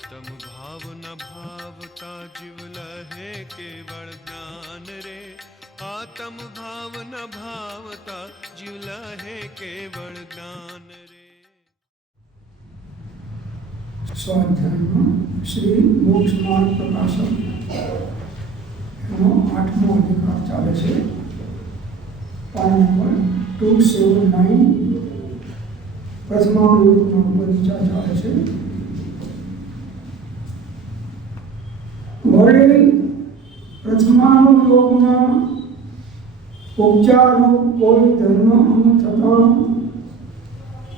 आत्म भाव न भावता जीव लहे केवल ज्ञान रे। आत्म भाव न भावता जीव लहे केवल ज्ञान रे। स्वाध्याय श्री मोक्ष मार्ग प्रकाशन एनो 8मो अधिकार चाले छे। पान नंबर 279 प्रथमानुयोगનો પરિચય ચાલે છે। વળી પ્રથમાનુયોગમાં ઉપચારરૂપ કોઈ ધર્મ અંગ થતા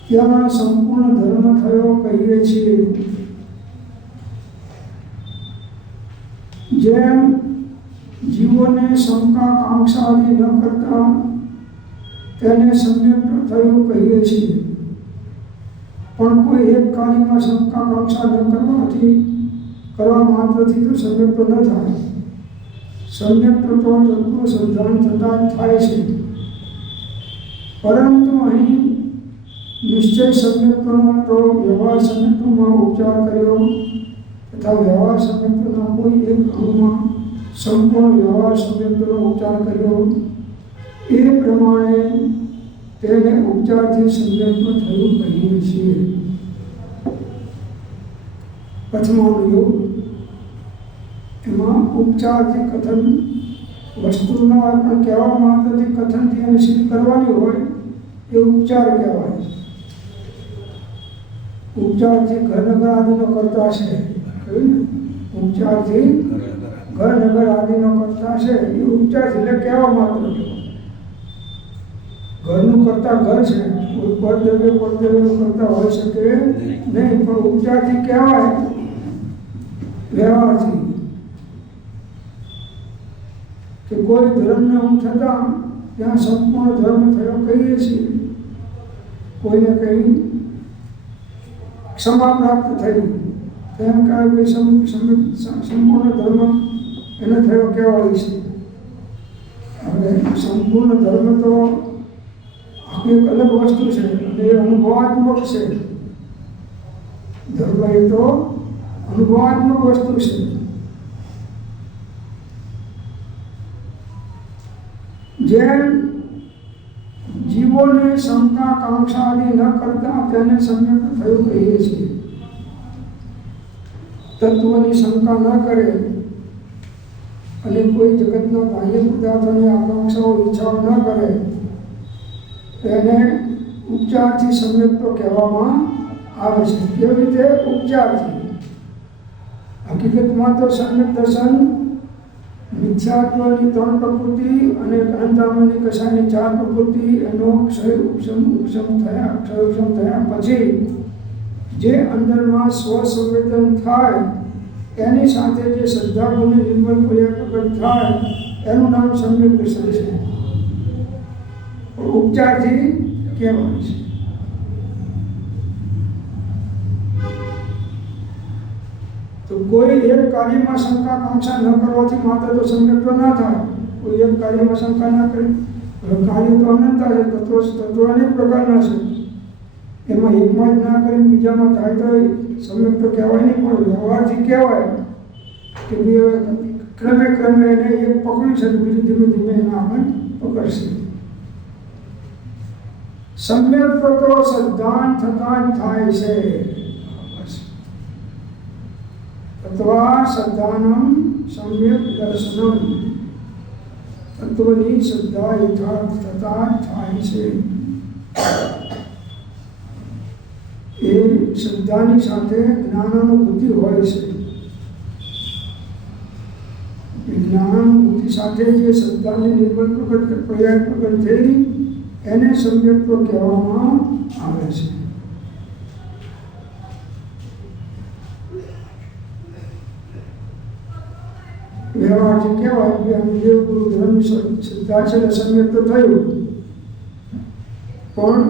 ત્યાં સંપૂર્ણ ધર્મ થયો કહીએ છીએ। જેમ જીવોને શંકા કાંક્ષા આદિ ન કરતા તેને સમ્યક થયું કહીએ છીએ। પણ કોઈ એક કાર્યમાં શંકા કાંક્ષા ન કરવા માત્રથી તો સમ્યક તો ન થાય। સમ્યક તો તત્વ સંધાન થતાં જ થાય છે। પરંતુ અહીં નિશ્ચય સમ્યકનો તો વ્યવહાર સમ્યકમાં ઉપચાર કર્યો તથા વ્યવહાર સમ્યકના કોઈ એક અંગમાં સંપૂર્ણ વ્યવહાર સમ્યકનો ઉપચાર કર્યો। એ પ્રમાણે તેને ઉપચારથી સમ્યકમાં થયું કહીએ છીએ। પ્રથમાનુયોગ એમાં ઉપચારથી કથન વસ્તુ ન હોય પણ કહેવા માત્રથી કથનથી એને સિદ્ધ કરવાની હોય એ ઉપચાર કહેવાય। ઉપચારથી ઘર નગર આદિનો કરતા છે, ઉપચારથી ઘર નગર આદિનો કરતા છે એ ઉપચારથી એટલે કહેવા માત્ર ઘરનું કરતા ઘર છે, કોઈ પરદ્રવ્ય કરતા હોઈ શકે નહીં, પણ ઉપચારથી કહેવાય વ્યવહારથી કે કોઈ ધર્મને અંગ થતા ત્યાં સંપૂર્ણ ધર્મ થયો કહીએ છીએ। કોઈને કંઈ ક્ષમા પ્રાપ્ત થઈ તેમ કહે સંપૂર્ણ ધર્મ એને થયો કહેવાય છે। હવે સંપૂર્ણ ધર્મ તો એક અલગ વસ્તુ છે અને એ અનુભવાત્મક છે। ધર્મ એ તો અનુભવાત્મક વસ્તુ છે। જેમ જીવોને શંકા કાંક્ષા આદિ ન કરતા તેને સમ્યક થયું કહીએ છીએ। તત્વની શંકા ન કરે અને કોઈ જગતના બાહ્ય પદાર્થોની આકાંક્ષાઓ ઈચ્છાઓ ન કરે તેને ઉપચારથી સમ્યક તો કહેવામાં આવે છે। કેવી રીતે? ઉપચારથી। હકીકતમાં તો સમ્યક દર્શન મિથ્યાત્વની 3 પ્રકૃતિ અને અનંતામની કશાની 4 પ્રકૃતિ એનો ક્ષય ઉપશમ થયા પછી જે અંદરમાં સ્વસંવેદન થાય એની સાથે જે શ્રદ્ધાપૂર્ણ નિર્મળ ક્રિયા પ્રગટ થાય એનું નામ સમ્યક દર્શન છે। ઉપચારથી કહેવાય છે। તો કોઈ એક કાર્યમાં શંકા કાંક્ષા ન કરવાથી માત્ર તો સમ્યક તો ના થાય। કોઈ એક કાર્યમાં શંકા ના કરી, કાર્ય તો અનંત છે, તત્વ અનેક પ્રકારના છે, એમાં એકમાં જ ના કરીને બીજામાં થાય તો સમ્યક તો કહેવાય નહીં, પણ વ્યવહારથી કહેવાય કે ક્રમે ક્રમે એને એક પકડ્યું છે બીજું ધીમે ધીમે એને આપણે પકડશે। સમ્યક તો સદ્ધાન થતાં જ થાય છે। તત્વા સદ્ધાનમ સમ્યક દર્શનમ, તત્વની શ્રદ્ધા યથાર્થ થતાં જ થાય છે। એ શ્રદ્ધાની સાથે જ્ઞાનાનુભૂતિ હોય છે। જ્ઞાનાનુભૂતિ સાથે જે શ્રદ્ધાની નિર્મળ પ્રયાસ પ્રગટ થઈ એને સમ્યક તો કહેવામાં આવે છે। વ્યવહારથી કહેવાય કે દેવ ગુરુ ધર્મની શ્રદ્ધા છે સમ્યક તો થયું, પણ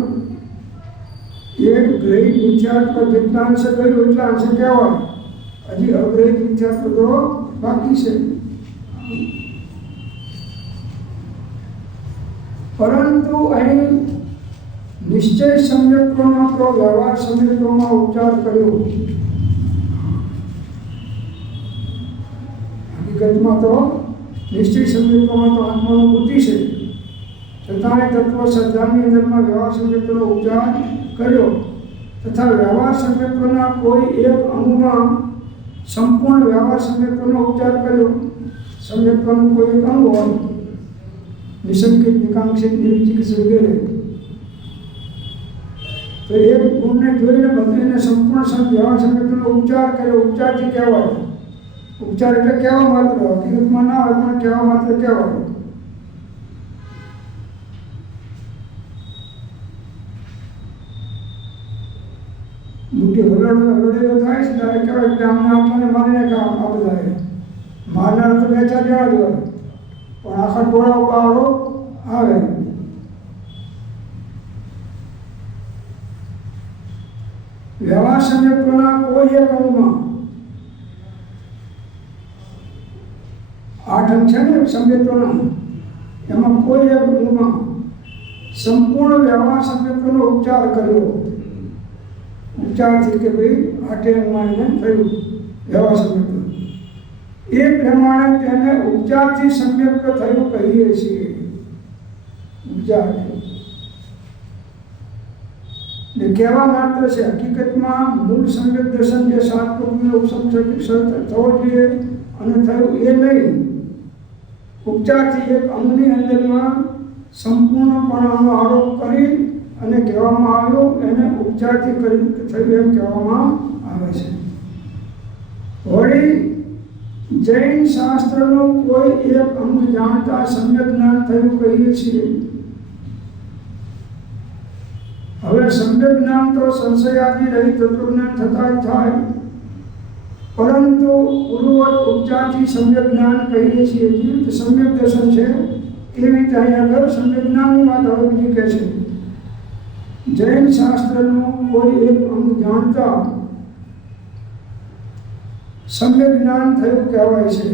એક ગ્રહિત મિથ્યાત્વ જેટલા અંશે ગયું એટલા અંશે કહેવાય, હજી અગ્રહિત મિથ્યાત્વ તો બાકી છે। પરંતુ અહીં નિશ્ચય સમ્યકનો તો વ્યવહાર સમ્યકમાં ઉપચાર કર્યો। હકીકતમાં તો નિશ્ચિત સંયુક્તમાં તો આત્માનુભૂતિ છે, છતાંય તત્વ શ્રદ્ધાની અંદરમાં વ્યવહાર સંયુક્તનો ઉપચાર કર્યો તથા વ્યવહાર સંયુક્તના કોઈ એક અંગમાં સંપૂર્ણ વ્યવહાર સંયુક્તનો ઉપચાર કર્યો. સંયુક્તનું કોઈ એક અંગ હોય, નિશંકિત, નિકાંક્ષિત, નિર્વિચિકિત વગેરે, તો એક ગુણને જોઈને બદલીને સંપૂર્ણ વ્યવહાર સંયુક્તનો ઉપચાર કર્યો. ઉપચારથી કહેવાય. ઉપચાર એટલે કહેવા માત્ર, હકીકતમાં ના હોય પણ કહેવા માત્ર કહેવાય. મોટી હરડેલો થાય છે ત્યારે કહેવાય કે આમને આટલાને મારીને કામ આ બધા મારનાર તો 2-4 જણા જ હોય, પણ આખા ટોળા ઉપાડો આવે. વ્યવહાર સંયુક્તના કોઈ એક અંગમાં 8 અંગ છે ને સંયુક્તોના, એમાં કોઈ એક અંગમાં સંપૂર્ણ વ્યવહાર સંયુક્તનો ઉપચાર કર્યો. ઉપચારથી કે ભાઈ 8 અંગમાં એને થયું વ્યવહાર સંયુક્ત, એ પ્રમાણે તેને ઉપચારથી સંયુક્ત થયું કહીએ છીએ. ઉપચાર ને કહેવા માત્ર છે. હકીકતમાં મૂળ સંયુક્ત દર્શન જે 7 પ્રકૃતિનો ઉપસંગ થવો જોઈએ અને થયું એ નહીં. ઉપચારથી એક અંગની અંદરમાં સંપૂર્ણપણાનો આરોપ કરી અને કહેવામાં આવ્યો, એને ઉપચારથી કરી થયું એમ કહેવામાં આવે છે. વળી જૈન શાસ્ત્રનું કોઈ એક અંગ જાણતા સમ્યક જ્ઞાન થયું કહીએ છીએ. હવે સમ્યક જ્ઞાન તો સંશયાદિ રહિત તત્વજ્ઞાન થતા જ થાય, પરંતુ પૂર્વવત ઉપચારથી સમ્યક જ્ઞાન કહીએ છીએ. જે સમ્યક દર્શન છે એવી રીતે અહીં આગળ સમ્યક જ્ઞાનની વાત હવે બીજી કહે છે. જૈન શાસ્ત્રનું કોઈ એક અંગ જાણતા સમ્યક જ્ઞાન થયું કહેવાય છે,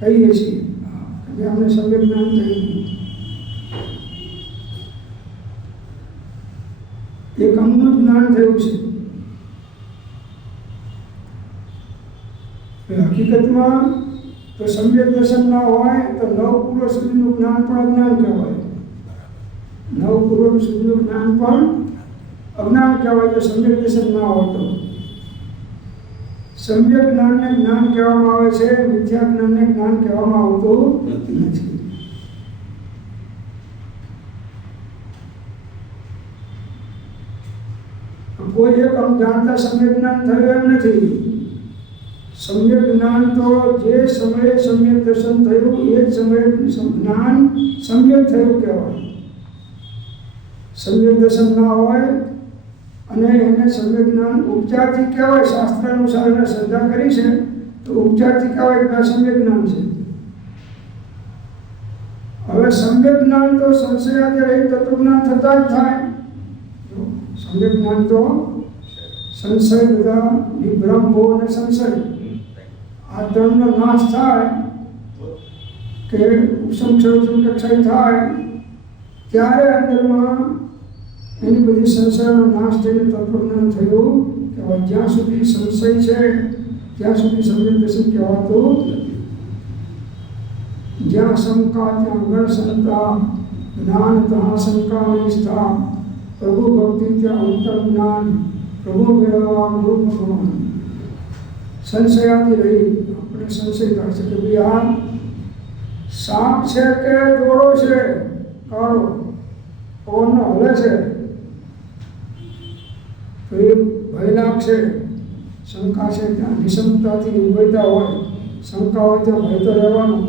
કહીએ છીએ કે અમને સમ્યક જ્ઞાન થયું. એક અંગનું જ્ઞાન થયું છે. હકીકતમાં તો સમ્યક દર્શન ના હોય તો 9 પૂર્વ સુધીનું જ્ઞાન પણ અજ્ઞાન કહેવાય. 9 પૂર્વ સુધીનું જ્ઞાન પણ અજ્ઞાન કહેવાય જો સમ્યક દર્શન ના હોય તો. સમ્યક જ્ઞાનને જ્ઞાન કહેવામાં આવે છે, મિથ્યા જ્ઞાનને જ્ઞાન કહેવામાં આવતું નથી. કોઈ એક અંગ જાણતા સમ્યક જ્ઞાન થયું એમ નથી. સમ્યક જ્ઞાન તો જે સમયે સમ્યક દર્શન થયું એ જ સમયે જ્ઞાન સમ્યક થયું કહેવાય. સમ્યક દર્શન ના હોય અને એને સમ્યક જ્ઞાન ઉપચારથી કહેવાય. શાસ્ત્ર અનુસાર એને શ્રદ્ધા કરી છે તો ઉપચારથી કહેવાય કે આ સમ્યક જ્ઞાન છે. હવે સમ્યક જ્ઞાન તો સંશયાદિ રહિત તત્વજ્ઞાન થતા જ થાય. સમ્યક જ્ઞાન તો સંશય બધા વિભ્રમ ભો અને સંશય આ ત્રણનો નાશ થાય કે ઉપસંક્ષય થાય ત્યારે અંદરમાં એની બધી સંશયનો નાશ થઈને તત્વજ્ઞાન થયું કહેવાય. જ્યાં સુધી સંશય છે ત્યાં સુધી સમ્યક દર્શન કહેવાતું નથી. જ્યાં શંકા ત્યાં ગણસંતા, જ્ઞાન ત્યાં શંકા નિષ્ઠા, પ્રભુ ભક્તિ ત્યાં ઉત્તમ જ્ઞાન, પ્રભુ મેળવવા ગુરુ ભગવાન. સંશયાથી રહી આપણે સંશય થાય છે કે ભાઈ આ સાપ છે કે દોડો છે, કાળો પવનનો હલે છે તો એ ભય લાગશે. શંકા છે ત્યાં નિશંકતાથી ઉભયતા હોય, શંકા હોય ત્યાં ભય તો રહેવાનું.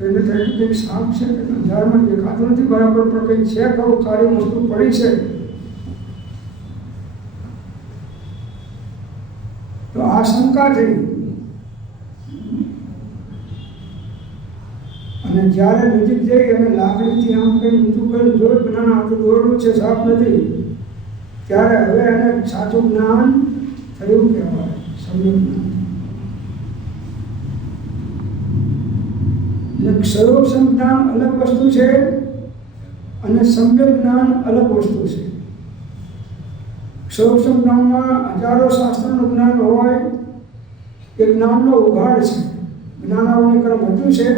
એને થાય કે કંઈક સાપ છે કે અંધારમાં દેખાતું નથી બરાબર, પણ કંઈક છે ખરું, કાળી વસ્તુ પડી છે. તો આ શંકા થઈ. અને જ્યારે નજીક જઈ અને લાકડીથી આમ કંઈ ઊંચું કરી જોયું કે ના તો દોરડું છે, સાપ નથી, ત્યારે હવે એને સાચું જ્ઞાન થયું કહેવાય. સમ્યક જ્ઞાન. એટલે સર્વોપમ જ્ઞાન અલગ વસ્તુ છે અને સમ્યક જ્ઞાન અલગ વસ્તુ છે. સર્વોપમ જ્ઞાનમાં હજારો શાસ્ત્રનું જ્ઞાન હોય કે જ્ઞાનનો ઉઘાડ છે. જ્ઞાનાવની ક્રમ હતું છે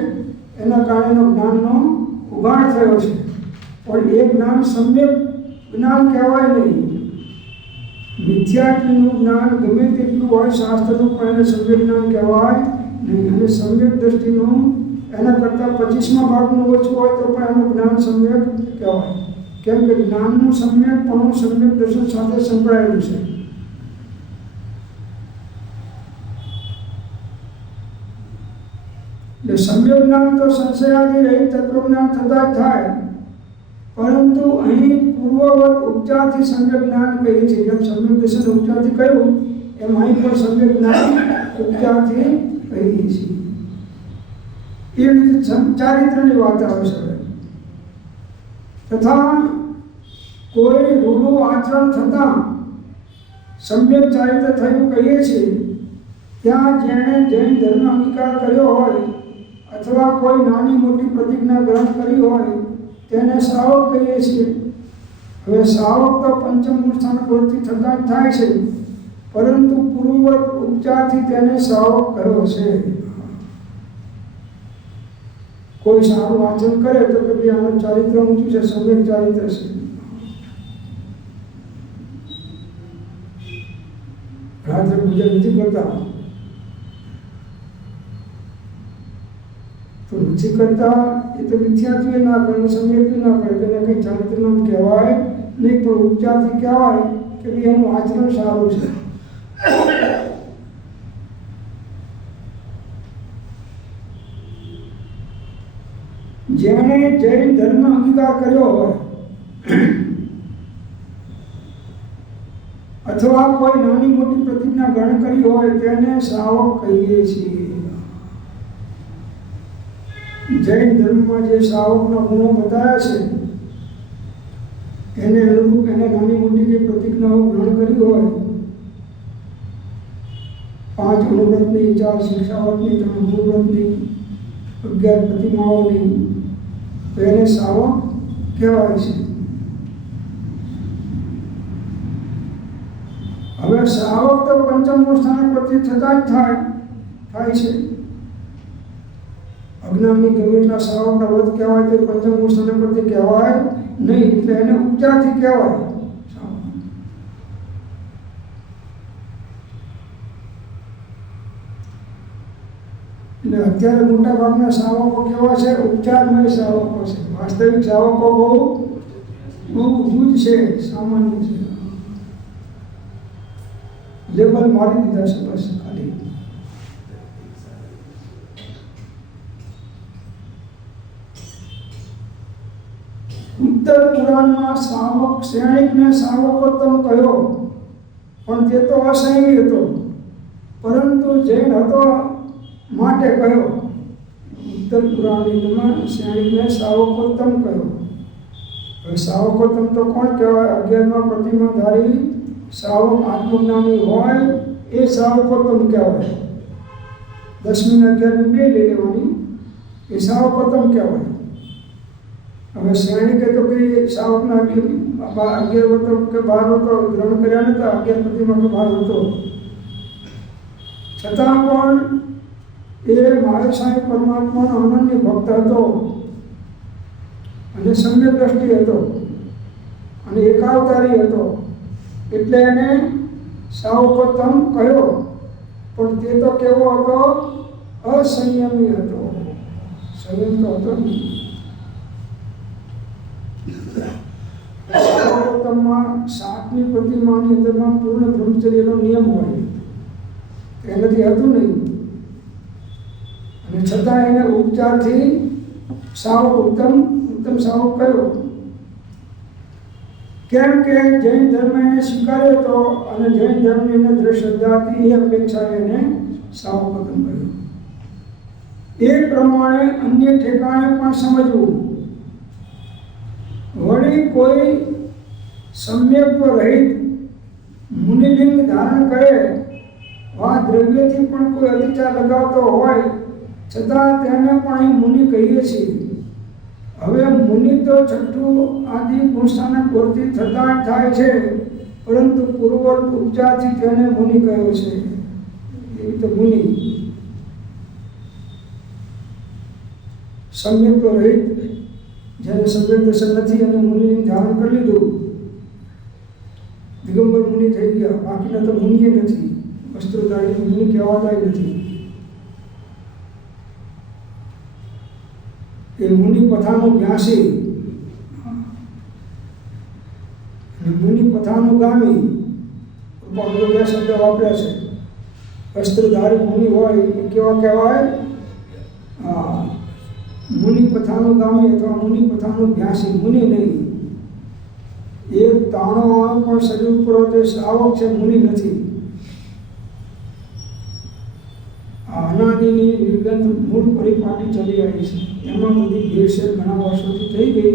એના કારણે જ્ઞાનનો ઉઘાડ થયો છે. પણ એ જ્ઞાન સમ્યક જ્ઞાન કહેવાય નહીં. મિથ્યાત્વનું જ્ઞાન ગમે તેટલું હોય શાસ્ત્રનું, પણ એને સમ્યક જ્ઞાન કહેવાય નહીં. અને સમ્યક દ્રષ્ટિનું એના કરતાં 25મા ભાગનું ઓછું હોય તો પણ એનું જ્ઞાન સમ્યક કહેવાય. કેમ કે જ્ઞાનનું સમ્યકપણું સમ્યક દર્શન સાથે સંકળાયેલું છે. એટલે સમ્યક જ્ઞાન તો સંશયાદી રહિત તત્વજ્ઞાન થતા જ થાય, પરંતુ અહીં પૂર્વવત ઉપચારથી સમ્યક જ્ઞાન કહીએ છીએ. જેમ સમ્યક દર્શન ઉપચારથી કહ્યું એમ અહીં પણ સમ્યક જ્ઞાન ઉપચારથી કહીએ છીએ. એ રીતે ચારિત્રની વાત આવે છે. તથા કોઈ રૂઢું આચરણ થતાં સમ્યક ચારિત્ર થયું કહીએ છીએ. ત્યાં જેણે જૈન ધર્મ અંગીકાર કર્યો હોય અથવા કોઈ નાની મોટી પ્રતિજ્ઞા ગ્રહણ કરી હોય તેને શ્રાવક કહીએ છીએ. હવે શ્રાવક તો પંચમ મૂળ સ્થાનક વૃત્તિ થતાં જ થાય છે, પરંતુ પૂર્વવત ઉપચારથી તેને શ્રાવક કહ્યો છે. કોઈ સારું વાંચન કરે તો કે ભાઈ આનું ચારિત્ર ઊંચું છે, સમ્યક ચારિત્ર છે. રાત્રે પૂજા નથી કરતા તો નથી કરતા એ તો મિથ્યાત્વ ના કરે, સમ્યક ના કરે, તેને કંઈ ચારિત્ર નામ કહેવાય નહીં. પણ ઉપચારથી કહેવાય કે ભાઈ એનું આચરણ સારું છે. જેણે જૈન ધર્મ અંગીકાર કર્યો હોય અથવા કોઈ નાની મોટી પ્રતિજ્ઞા ગ્રહણ કરી હોય તેને શ્રાવક કહીએ છીએ. જૈન ધર્મમાં જે શ્રાવકના ગુણો બતાવ્યા છે એને અનુરૂપ એને નાની મોટી જે પ્રતિજ્ઞાઓ ગ્રહણ કરી હોય, 5 અનુવ્રતની, 4 શિક્ષાવ્રતની, 3 ગુરુવ્રતની, 11 પ્રતિમાઓની, તો એને શ્રાવક કહેવાય છે. હવે શ્રાવક તો પંચમ મૂળ સ્થાનક પરથી થતાં જ થાય છે. અજ્ઞાની ગમે એટલા શ્રાવકના વ્રત કહેવાય તો પંચમ મૂળ સ્થાનક પરથી કહેવાય નહીં, એટલે એને ઉપચારથી કહેવાય. એટલે અત્યારે મોટા ભાગના શ્રાવકો કેવા છે? ઉપચારમય શ્રાવકો છે. વાસ્તવિક શ્રાવકો બહુ જૂજ છે, સામાન્ય છે. લેબલ મારી દીધા છે બસ ખાલી. ઉત્તર પુરાણમાં શ્રાવક શ્રેણિકને શ્રાવકોત્તમ કહ્યો, પણ તે તો અસંયમી હતો, પરંતુ જૈન હતો માટે કહ્યો. ઉત્તર પુરાણમાં શ્રેણિકને શ્રાવકોત્તમ કહ્યો. હવે શ્રાવકોત્તમ તો કોણ કહેવાય? 11મા પ્રતિમાધારી શ્રાવક આત્મજ્ઞાની હોય એ શ્રાવકોત્તમ કહેવાય. 10મી ને 11મી બે લઈ લેવાની, એ શ્રાવકોત્તમ કહેવાય. હવે શ્રેણિકે તો કઈ શ્રાવકના 11 વ્રતો કે 12 વ્રતો ગ્રહણ કર્યા નતા, 11 પ્રતિમા કે 12 વ્રતો, છતાં પણ એ મહાવીર સ્વામી પરમાત્માનો અનન્ય ભક્ત હતો અને સમ્યક દ્રષ્ટિ હતો અને એકાવતારી હતો, એટલે એને શ્રાવકોત્તમ કહ્યો. પણ તે તો કેવો હતો? અસંયમી હતો. સંયમ તો હતો નહીં. શ્રાવકોત્તમમાં 7મી પ્રતિમાની અંદરમાં પૂર્ણ બ્રહ્મચર્યનો નિયમ હોય, એનાથી હતું નહીં. અને છતાં એને ઉપચારથી શ્રાવક ઉત્તમ શ્રાવક કહ્યો. કેમ કે જૈન ધર્મ એને સ્વીકાર્યો હતો અને જૈન ધર્મની એને દ્રઢ શ્રદ્ધા હતી, એ અપેક્ષાએ એને શ્રાવકોત્તમ કહ્યો. એ પ્રમાણે અન્ય ઠેકાણે પણ સમજવું. વળી કોઈ સમ્યક્વ રહિત મુનિલિંગ ધારણ કરે વા દ્રવ્યથી પણ કોઈ અતિચાર લગાવતો હોય, છતાં તેને પણ અહીં મુનિ કહીએ છીએ. હવે મુનિ તો છઠ્ઠું આદિ ગુણસ્થાનક વર્તી થતાં થાય છે, પરંતુ પૂર્વવર્ત ઉપચારથી તેને મુનિ કહ્યો છે. એ એવી તો મુનિ સમ્યક તો રહિત જેને સમ્યક દર્શન નથી અને મુનિને ધારણ કરી લીધું, દિગંબર મુનિ થઈ ગયા, બાકીના તો મુનિએ નથી, વસ્ત્રધારી મુનિ કહેવાતા નથી. એ મુનિ પથાનુગામી અને મુનિ પથાનુગામી બે શબ્દ વાપર્યા છે. વસ્ત્રધારી મુનિ હોય એ કેવા કહેવાય? મુનિ પથાનુગામી અથવા મુનિ પથાનુભ્યાસી. મુનિ નહીં, એ તાણો વાણો પણ શરીર ઉપર તે શ્રાવક છે, મુનિ નથી. અનાદિની નિર્ગંધ મૂળ પરિપાટી ચલી આવી છે, એમાં બધી ભેળસેળ ઘણા વર્ષોથી થઈ ગઈ,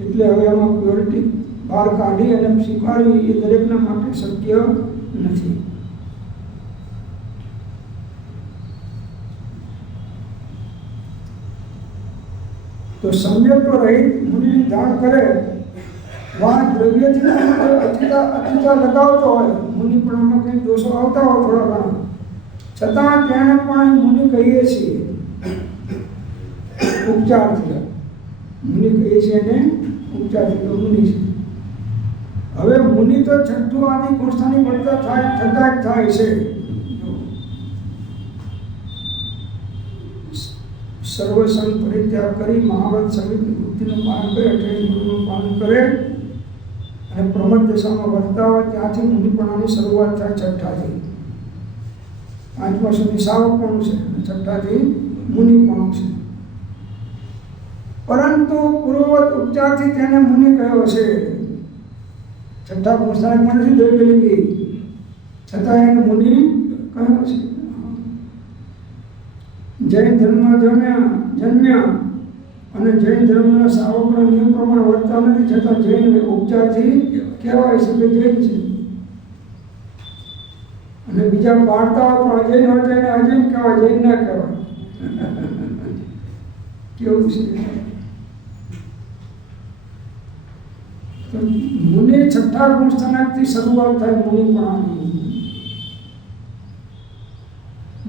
એટલે હવે એમાં પ્યોરિટી બહાર કાઢી અને સ્વીકારવી એ દરેકના માટે શક્ય નથી. તો સમ્યક તો રહિત મુનિ ધારણ કરે, વાણ દ્રવ્યથી અતિતા લગાવતો હોય, મુનિ પણ આમાં કંઈ દોષો આવતા હોય થોડા ઘણા, છતાં તેને પણ મુનિ કહીએ છીએ ઉપચારથી. મુનિ કહીએ છીએ એને ઉપચારથી, તો મુનિ છે. હવે મુનિ તો છઠ્ઠું આદિ ગુણસ્થાની મળતા થાય થતા જ થાય છે. સર્વસંગ પરિત્યાગ કરી મહાવ્રત સમિત વૃત્તિનું પાલન કરે, 28 ગુરુનું પાલન કરે અને પ્રમદ દશામાં વર્તા હોય ત્યાંથી મુનિપણાની શરૂઆત થાય છઠ્ઠાથી. 5મા સુધી સાવકપણું છે અને છઠ્ઠાથી મુનિપણું છે. પરંતુ પૂર્વવત ઉપચારથી તેને મુનિ કહ્યો છે. છઠ્ઠા પુસ્તકમાં નથી દ્રવ્યલિંગી, છતાં એને મુનિ કહ્યો છે. જૈન ધર્મ જન્મ્યા અને જૈન ધર્મના સાવકના નિયમ પ્રમાણે વર્તતા નથી, છતાં જૈન ઉપચારથી કહેવાય છે કે જૈન છે. અને બીજા પાડતા હોય પણ અજૈન હોય તો એને અજૈન કહેવાય, જૈન ના કહેવાય. કેવું છે? મુનિ છઠ્ઠા ગુણ સ્થાનકથી શરૂઆત થાય મુનિપણાની.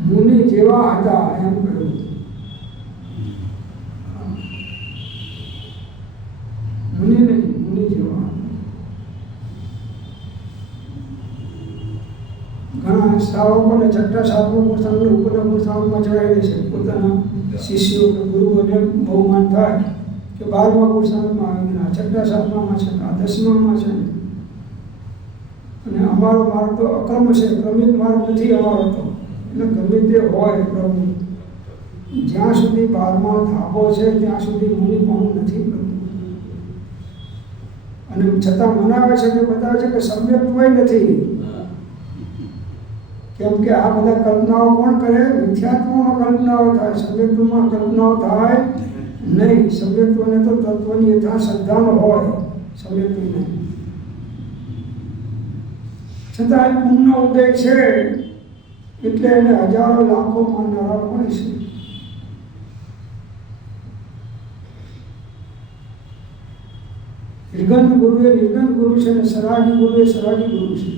મુનિ જેવા હતા એમ કહ્યું. મુનિ નહીં, મુનિ જેવા. ઘણા શ્રાવકોને છઠ્ઠા સાતમા ગુણ સ્થાન ઉપરના ગુણ સ્થાનમાં ચડાવી દે છે. પોતાના શિષ્યો કે ગુરુઓને બહુમાન થાય કે 12મા ગુણ સ્થાનમાં આવી ગયા, છઠ્ઠા સાતમામાં છે, આ 10મામાં છે. અને અમારો માર્ગ તો અક્રમ છે, ક્રમિક માર્ગ નથી અમારો તો. એટલે ગમે તે હોય પ્રભુ, જ્યાં સુધી 12મા ધાબો છે ત્યાં સુધી મુનિપણું નથી પ્રભુ. અને છતાં મનાવે છે કે બતાવે છે કે સમ્યક્ત્વ નથી. કેમ કે આ બધા કલ્પનાઓ કોણ કરે? મિથ્યાત્વમાં કલ્પનાઓ થાય, સમ્યક્ત્વમાં કલ્પનાઓ થાય નહીં. સમ્યક્ત્વને તો તત્વની યથા શ્રદ્ધાનો હોય, સમ્યક્ત્વ નહીં. છતાં પુણ્યનો ઉદય છે એટલે એને હજારો લાખો માનનારા હોય છે. નિર્ગંધ ગુરુ એ નિર્ગંધ ગુરુ છે અને સરાગી ગુરુ એ સરાગી ગુરુ છે.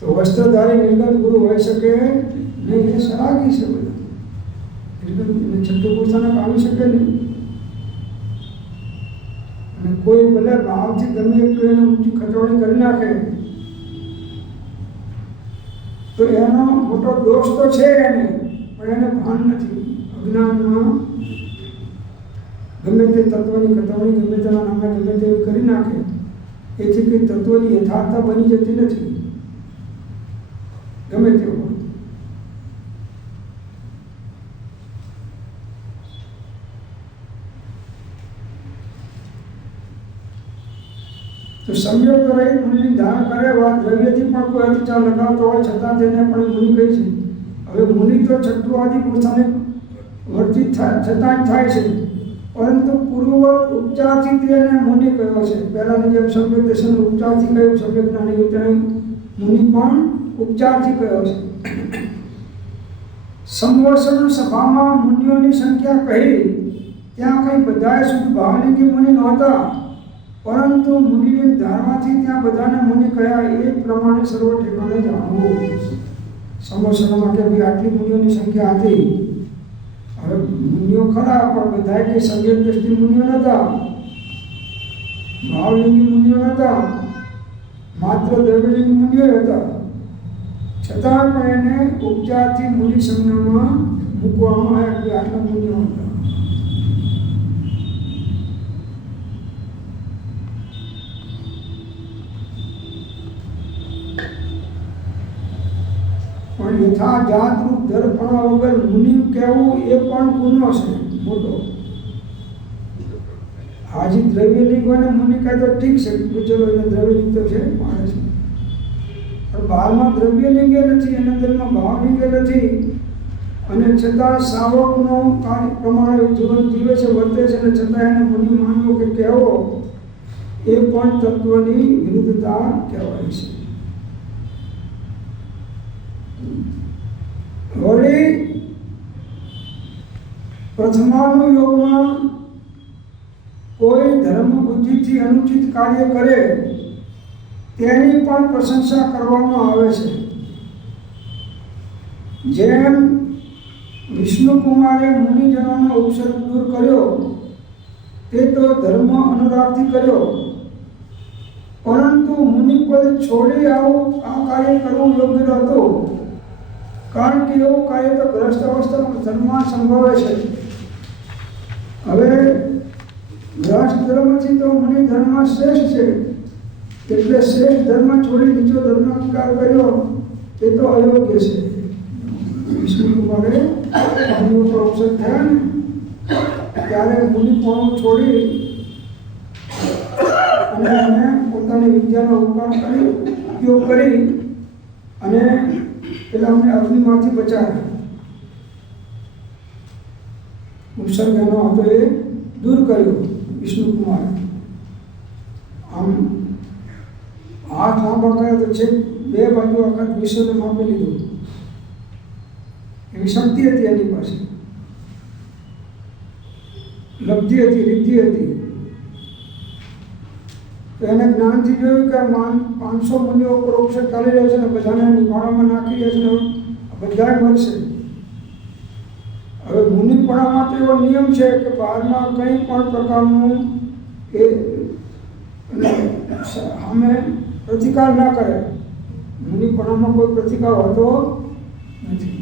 તો વસ્ત્રધારી નિર્ગંધ ગુરુ હોઈ શકે નહીં, એ સરાગી છે. બધા નિર્ગંધ છઠ્ઠું ગુરુસ્થાનક આવી શકે નહીં. અને કોઈ ભલે ભાવથી ગમે એટલું એને ઊંચી ખતવણી કરી નાખે તો એનો મોટો દોષ તો છે એને, પણ એને ભાન નથી. અજ્ઞાનમાં ગમે તે તત્વની ખતવણી ગમે તેના નામે ગમે તે કરી નાખે, એથી કંઈ તત્વની યથાર્થતા બની જતી નથી. ગમે તે હોય. તો સમ્યક રહિત મુનિ ધારણ કરે, વા દ્રવ્યથી પણ કોઈ અતિચાર લગાવતો હોય છતાં તેને પણ મુનિ કહે છે. હવે મુનિ તો છઠ્ઠું આદિ પુરુષાને વર્તિત છતાં થાય છે, પરંતુ પૂર્વવત ઉપચારથી તેને મુનિ કહ્યો છે. પહેલાની જેમ સમ્યક દર્શન ઉપચારથી કહ્યું, સમ્યક જ્ઞાની ત્યાં મુનિ પણ ઉપચારથી કહ્યો છે. સંવર્ષણ સભામાં મુનિઓની સંખ્યા કહી, ત્યાં કંઈ બધાએ શુદ્ધ ભાવલિંગી મુનિ નહોતા, પરંતુ મુનિને ધારવાથી ત્યાં બધાને મુનિ કહ્યા. એ પ્રમાણે સર્વ ઠેકાણે જાણવું. સમોસરમાં કે ભાઈ આટલી મુનિઓની સંખ્યા હતી. હવે મુનિઓ ખરા પણ બધા કે સંવેદ દ્રષ્ટિ મુનિઓ નહોતા, ભાવલિંગી મુનિઓ નહોતા, માત્ર દ્રવ્યલિંગી મુનિઓ હતા. છતાં પણ એને ઉપચારથી મુનિ સંજ્ઞામાં મૂકવામાં આવ્યા કે આટલા મુનિઓ હતા. પણ યથા જાતરૂપ દર્પણા વગર મુનિ કહેવું એ પણ ગુનો છે મોટો. હાજી દ્રવ્યલિંગ હોય ને મુનિ કહે તો ઠીક છે, ચલો એને દ્રવ્યલિંગ તો છે માને છે, પણ બહારમાં દ્રવ્યલિંગે નથી, એના અંદરમાં ભાવલિંગે નથી, અને છતાં સાવકનો કાર્ય પ્રમાણે જીવન જીવે છે, વર્તે છે, અને છતાં એને મુનિ માનવો કે કહેવો એ પણ તત્વની વિરુદ્ધતા કહેવાય છે. વળી પ્રથમાનુયોગમાં કોઈ ધર્મ બુદ્ધિથી અનુચિત કાર્ય કરે તેની પણ પ્રશંસા કરવામાં આવે છે. જેમ વિષ્ણુકુમારે મુનિજનોનો ઉપસર્ગ દૂર કર્યો તે તો ધર્મ અનુરાગથી કર્યો, પરંતુ મુનિપદ છોડી આ કાર્ય કરવું યોગ્ય હતું, કારણ કે એવું કાર્ય તો ગ્રસ્ત અવસ્થામાં ધર્મમાં સંભવે છે. હવે ગ્રસ્ત ધર્મથી તો મુનિ ધર્મ શ્રેષ્ઠ છે, એટલે શ્રેષ્ઠ ધર્મ છોડી બીજો ધર્મ અંગીકાર કર્યો તે તો અયોગ્ય છે. વિષ્ણુકુમારે મુનિઓ પર અવસર થયા ને ત્યારે મુનિપણું છોડી અને એને પોતાની વિદ્યાનો ઉપયોગ કરી અને પેલા અમને અગ્નિમાંથી બચાવ્યા. ઉપસર્ગ એનો હતો એ દૂર કર્યો વિષ્ણુકુમાર. આમ હાથ લાંબા કર્યા તો છેક બે બાજુ આખા વિશ્વને માપી લીધું. એવી શક્તિ હતી એની પાસે, લબ્ધિ હતી, રિદ્ધિ હતી. તો એને જ્ઞાનથી જોયું કે 500 મુનિઓ ઉપર ઉપસર્ગ ચાલી રહ્યો છે ને બધાને નિભાળામાં નાખી રહ્યા છે ને બધાએ મળશે. હવે મુનિપણામાં તો એવો નિયમ છે કે બહારમાં કંઈ પણ પ્રકારનું એ સામે પ્રતિકાર ના કરે. મુનિપણામાં કોઈ પ્રતિકાર હોતો નથી.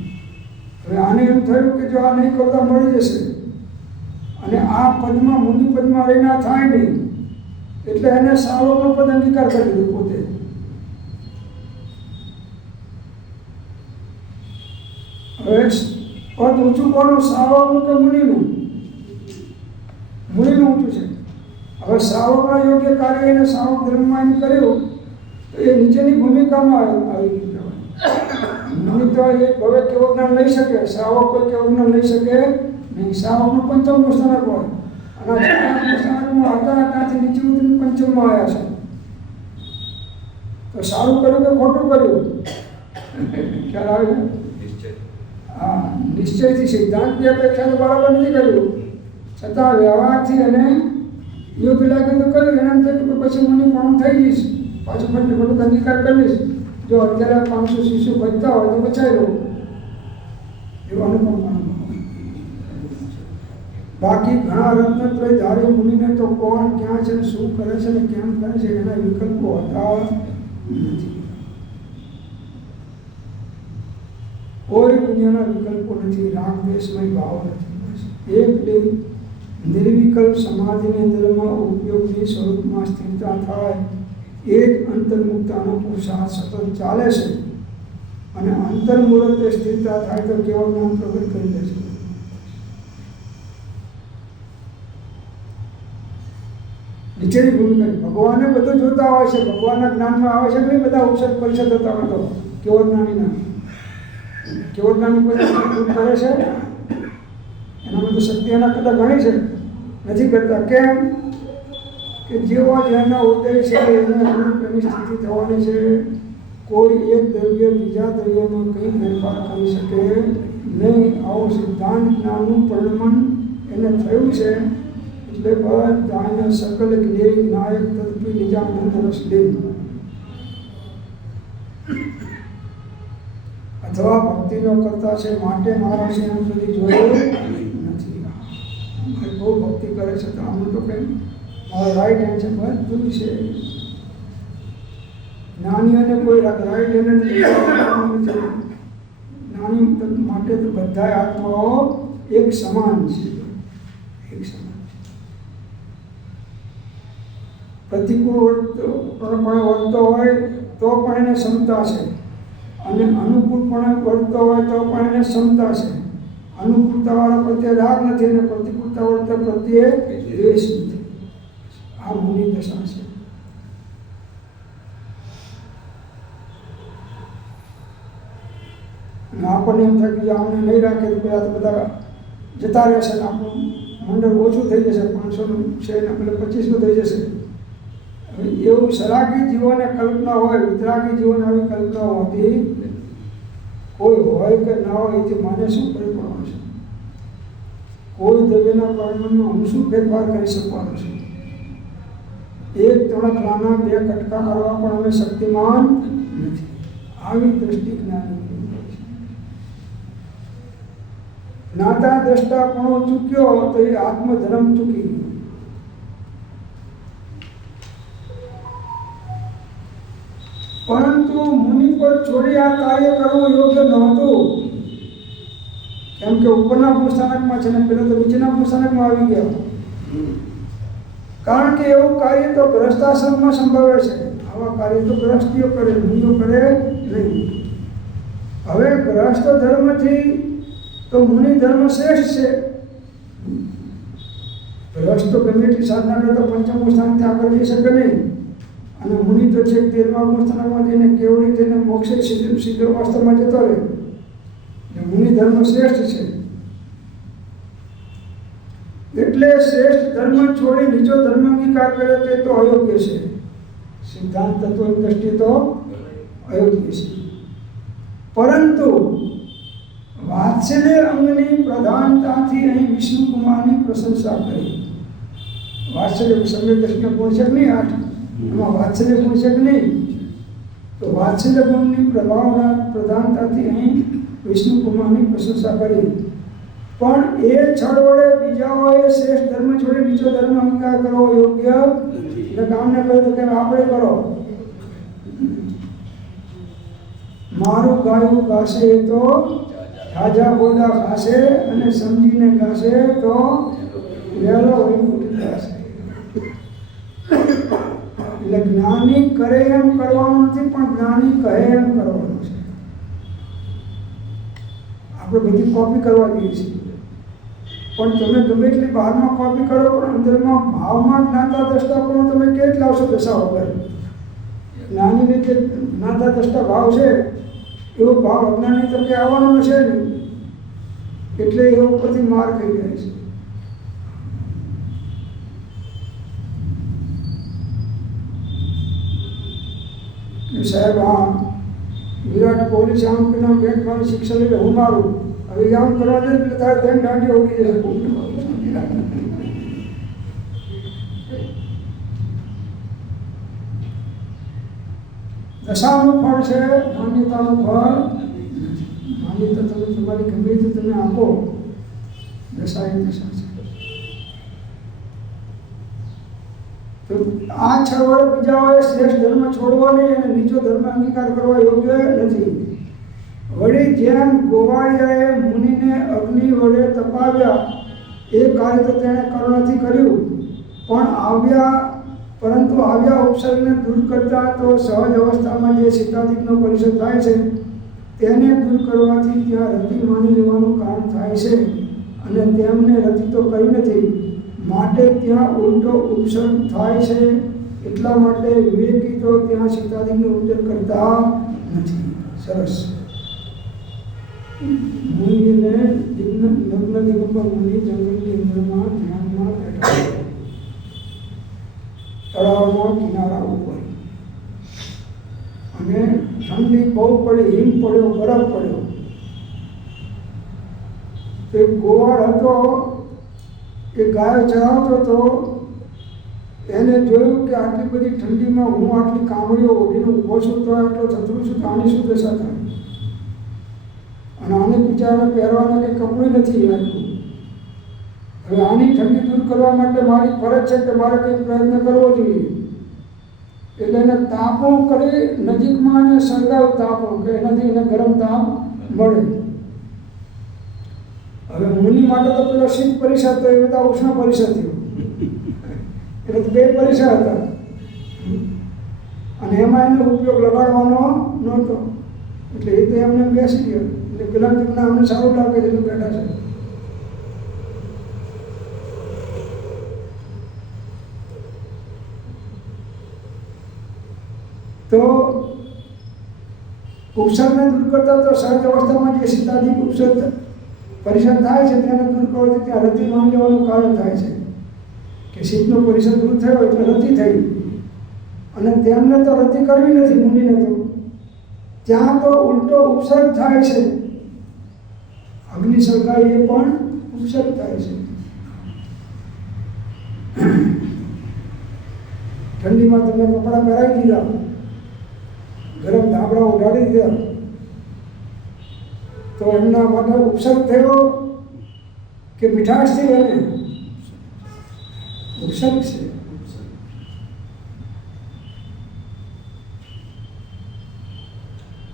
હવે આને એમ થયું કે જો આ નહીં કરતા મળી જશે, અને આ પદમાં મુનિ પદમાં રહીના થાય નહીં, એટલે એને સાવકનો પદ અંગીકાર કરી દીધું પોતે. હવે પદ ઊંચું કોનું, સાવકનું કે મુનિનું? મુનિનું ઊંચું છે. હવે સાવકના યોગ્ય કાર્ય એને સાવક ધર્મમાં કર્યું તો એ નીચેની ભૂમિકામાં આવી ગયું. મુનિ તો એ ભવે કેવો જ્ઞાન લઈ શકે, સાવક કોઈ કેવું જ્ઞાન લઈ શકે નહીં. સાવકનું પંચમ સ્થાનક હોય, અને સ્થાનકમાં હતા ત્યાંથી નીચે ઉતરીને પંચમમાં આવ્યા છે. તો સારું કર્યું કે ખોટું કર્યું? ખ્યાલ આવે? હા, નિશ્ચયથી સિદ્ધાંતની અપેક્ષા તો બરાબર નથી કર્યું, છતાં વ્યવહારથી એને યોગ્ય લાગે તો કર્યું. એના થયું કે પછી મુનિ પણ થઈ જઈશ, પાછું ખોટું અંગીકાર કરીશ. જો અત્યારે 500 શિષ્યો બચતા હોય તો બચાવી લો, એવું અનુકંપાનું. બાકી ઘણા રત્નત્રય ધારી મુનિને તો કોણ ક્યાં છે, શું કરે છે ને કેમ કરે છે એના વિકલ્પો હતા નથી. કોઈ દુનિયાના વિકલ્પો નથી, રાગ દેશમય ભાવ નથી. એક નિર્વિકલ્પ સમાધિની અંદરમાં ઉપયોગની સ્વરૂપમાં સ્થિરતા થાય એ જ અંતર્મુક્તાનો પુરુષાર્થ સતત ચાલે છે. અને અંતર્મુહૂર્તે સ્થિરતા થાય તો કેવળ જ્ઞાન પ્રગટ કરી દે છે. નીચેની ભૂમિકા ભગવાને બધું જોતા હોય છે, ભગવાનના જ્ઞાનમાં આવે છે નહીં બધા ઉપસર્ગ પરિષદ થતા હોય તો કેવળ જ્ઞાનીના કેવળ જ્ઞાની કોઈ કરે છે એનામાં તો શક્તિ એના કરતાં ઘણી છે, નથી કરતા. કેમ કે જેવા જેના ઉદય છે એને અનુરૂપ એની સ્થિતિ થવાની છે. કોઈ એક દ્રવ્ય બીજા દ્રવ્યમાં કંઈ ફેરફાર કરી શકે નહીં. આવું સિદ્ધાંત જ્ઞાનનું પરિણમન એને થયું છે. એટલે બધાને સકલ જ્ઞેય નાયક તત્વી નિજાનંદ રસ દે. અથવા ભક્તિનો કરતા છે માટે મારા છે એમ સુધી જોયું નથી. ભાઈ બહુ ભક્તિ કરે છે તો આમનું તો કંઈ મારા રાઈટ હેન્ડ છે બધું છે. જ્ઞાનીઓને કોઈ રાઈટ હેન્ડ નથી. જ્ઞાની માટે તો બધા આત્માઓ એક સમાન છે, એક સમાન. પ્રતિકૂળ વર્તતો હોય તો પણ એને ક્ષમતા છે, અને અનુકૂળપણે વર્તતો હોય તો પણ એને ક્ષમતા છે. અનુકૂળતાવાળા પ્રત્યે રાગ નથી અને પ્રતિકૂળતા વર્તન પ્રત્યે દ્વેષ નથી. આ મુનિ દશા છે. આપણને એમ થાય કે આમને નહીં રાખે તો પેલા તો બધા જતા રહેશે ને આપણું મંડળ ઓછું થઈ જશે, 500નું છે ને પેલે 25નું થઈ જશે. એવું સરાગી જીવોને કલ્પના હોય, વિતરાગી જીવોને આવી કલ્પના હોતી કોઈ હોય કે ના હોય એથી મને શું કરી પડવાનું છે? કોઈ દ્રવ્યના પરિમાણમાં હું શું ફેરફાર કરી શકવાનો છું? એક તણક નાના બે કટકા કરવા પણ અમે શક્તિમાન નથી. આવી દ્રષ્ટિ જ્ઞાની. જ્ઞાતા દ્રષ્ટા પણ ચૂક્યો તો એ આત્મધર્મ ચૂકી. પરંતુ મુનિ પર છોડી આ કાર્ય કરવું યોગ્ય નહોતું. કેમ કે ઉપરના ભૂસ્થાનકમાં છે ને પેલા તો નીચેના ભૂસ્થાનકમાં આવી ગયા. કારણ કે એવું કાર્ય તો ગ્રસ્તાશ્રમમાં સંભવે છે. આવા કાર્ય તો ગ્રસ્તીઓ કરે, મુનિઓ કરે નહીં. હવે ગ્રસ્ત ધર્મથી તો મુનિ ધર્મ શ્રેષ્ઠ છે. ગ્રસ્ત તો ગમે એટલી સાધના કરતા પંચમ સ્થાનથી આગળ જઈ શકે નહીં, અને મુનિ તો છે 13મા સ્થાનમાં જઈને કેવડી થઈને મોક્ષે સિદ્ધ અવસ્થામાં જતો રહે. મુનિ ધર્મ શ્રેષ્ઠ છે. એટલે શ્રેષ્ઠ ધર્મ છોડી નીચો ધર્મ અંગીકાર કર્યો તે તો અયોગ્ય છે. સિદ્ધાંત તત્વની દ્રષ્ટિએ તો અયોગ્ય છે. પરંતુ વાત્સલ્ય અંગની પ્રધાનતાથી અહીં વિષ્ણુકુમારની પ્રશંસા કરી. વાત્સલ્ય સમ્યક દર્શન ગુણ છે નહીં 8, એમાં વાત્સલ્ય ગુણ છે નહીં. તો વાત્સલ્ય ગુણની પ્રધાનતાથી અહીં વિષ્ણુકુમારની પ્રશંસા કરી. પણ એ છળ વડે બીજાઓએ શ્રેષ્ઠ ધર્મ છોડી નીચો ધર્મ અંગીકાર કરવો યોગ્ય એટલે કામને કહ્યું તો કે આપણે કરો. મારું ગાયું ગાશે એ તો રાજા બોલા ગાશે, અને સમજીને ગાશે તો વહેલો ઉઠી જશે. એટલે જ્ઞાની કરે એમ કરવાનું નથી, પણ જ્ઞાની કહે એમ કરવાનું છે. આપણે બધી કોપી કરવા જઈએ છીએ, પણ તમે ગમે એટલી બહારમાં કોપી કરો પણ અંદરમાં ભાવમાં જ્ઞાતા દ્રષ્ટા પણ તમે કેટ લાવશો દશા વગર? જ્ઞાનીને જે જ્ઞાતા દ્રષ્ટા ભાવ છે એવો ભાવ અજ્ઞાની તરીકે આવવાનો છે નહીં. એટલે એ ઉપરથી માર ખાઈ જાય છે. સાહેબ હા વિરાટ કોહલી છે આમ કે નામ બેટ મારી શિક્ષા લઈને હું મારું. હવે આમ કરવા દે એટલે તારે ધન દાંડી ઉડી જશે. દશાનું ફળ છે, માન્યતાનું ફળ. માન્યતા તમે તમારી ગમે તે તમે આપો, દશા એ દશા છે. તો આ છળ બીજાઓએ શ્રેષ્ઠ ધર્મ છોડવો નહીં અને નીચો ધર્મ અંગીકાર કરવા યોગ્ય નથી. વળી જેમ ગોવાળિયાએ મુનિને અગ્નિ વડે તપાવ્યા એ કાર્ય તો તેણે કરુણાથી કર્યું, પરંતુ આવ્યા ઉપસર્ગને દૂર કરતા તો સહજ અવસ્થામાં જે સિદ્ધાંતિકનો પરિષદ થાય છે તેને દૂર કરવાથી ત્યાં રતિ માની લેવાનું કારણ થાય છે, અને તેમને રતિ તો કરી નથી માટે ત્યાં ઉલટો ઉપસર્ગ થાય છે. એટલા માટે વિવેકી તો ત્યાં સિદ્ધાંતિકનો ઉલ્લેખ કરતા નથી. સરસ. મુનિને લગ્ન દિવસમાં મુનિ જંગલની અંદરમાં ધ્યાનમાં બેઠા, તળાવના કિનારા ઉપર, અને ઠંડી બહુ પડી, હિમ પડ્યો, બરફ પડ્યો. તે ગોવાળ હતો, એ ગાયો ચરાવતો હતો. એને જોયું કે આટલી બધી ઠંડીમાં હું આટલી કામળીઓ ઓઢીને ઊભો છું તો આટલો થતું છું તો આની શું દશા થાય? અને આને બિચારાને પહેરવાના કંઈ કપડું નથી આપ્યું. હવે આની ઠંડી દૂર કરવા માટે મારી ફરજ છે કે મારે કંઈક પ્રયત્ન કરવો જોઈએ. એટલે એને તાપો કરી નજીકમાં એને સળગાવ તાપો કે એનાથી એને ગરમ તાપ મળે. હવે મુનિ માટે તો પેલો શીત પરિષદ તો એ બધા ઉષ્ણ પરિષદ થયો, એટલે તો બે પરિષદ હતા અને એમાં એનો ઉપયોગ લગાડવાનો નહોતો. એટલે એ તો એમને બેસી ગયો. એટલે પેલા તમને અમને સારું લાગે છે એટલે બેઠા છે. તો ઉપસર્ગને દૂર કરતા તો સહજ અવસ્થામાં જે શીતાદિક ઉપસર્ગ પરિષદ થાય છે તેને દૂર કરવાથી ત્યાં રતિ માન લેવાનું કારણ થાય છે કે શીતનો પરિષદ દૂર થયો એટલે રતિ થઈ. અને તેમને તો રતિ કરવી નથી મુનિને, તો ત્યાં તો ઉલટો ઉપસર્ગ થાય છે. અગ્નિ સળગાઈ એ પણ ઉપસર્ગ થાય છે. ઠંડીમાં તમે કપડાં પહેરાવી દીધા, ગરમ ધાબળા ઉડાડી દીધા, તો એમના માટે ઉપસર્ગ થયો કે મીઠાશ થઈ? એને ઉપસર્ગ છે.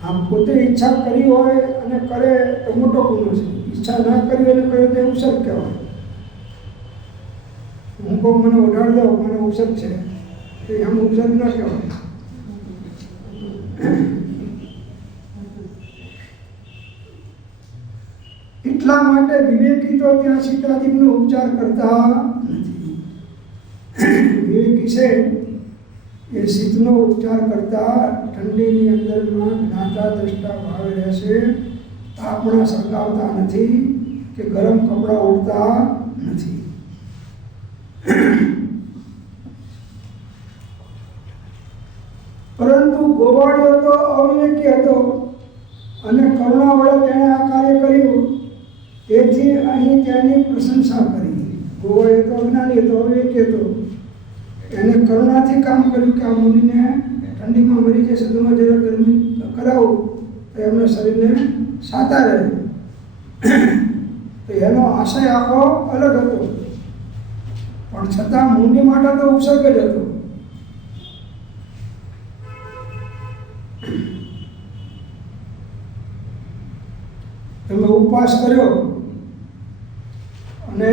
આમ પોતે ઈચ્છા કરી હોય અને કરે તો મોટો ગુનો છે. ઈચ્છા ના કરી અને કરે તો ઉપસર્ગ કહેવાય. હું કહું મને ઉડાડી દો, મને ઉપસર્ગ છે, તો આમ ઉપસર્ગ ના કહેવાય. એટલા માટે વિવેકી તો ત્યાં શીતાદિકનો ઉપચાર કરતા નથી. વિવેકી છે એ શીતનો ઉપચાર કરતા ઠંડીની અંદરમાં જ્ઞાતા દ્રષ્ટા ભાવે રહેશે. તાપણા સળગાવતા નથી કે ગરમ કપડાં ઓઢતા નથી. પરંતુ ગોવાળિયો તો અવિવેકી હતો અને કરુણા વડે તેણે આ કાર્ય કર્યું, તેથી અહીં તેની પ્રશંસા કરી. ગોવાળિયો તો અજ્ઞાની હતો, અવિવેકી હતો. એને કરુણાથી કામ કર્યું કે આ મુનિને ઠંડીમાં મરી જશે, તમે જરા ગરમી કરાવો તો એમના શરીરને સાતા રહે. તો એનો આશય આખો અલગ હતો, પણ છતાં મુનિ માટે તો ઉપસર્ગ જ હતો. તમે ઉપવાસ કર્યો અને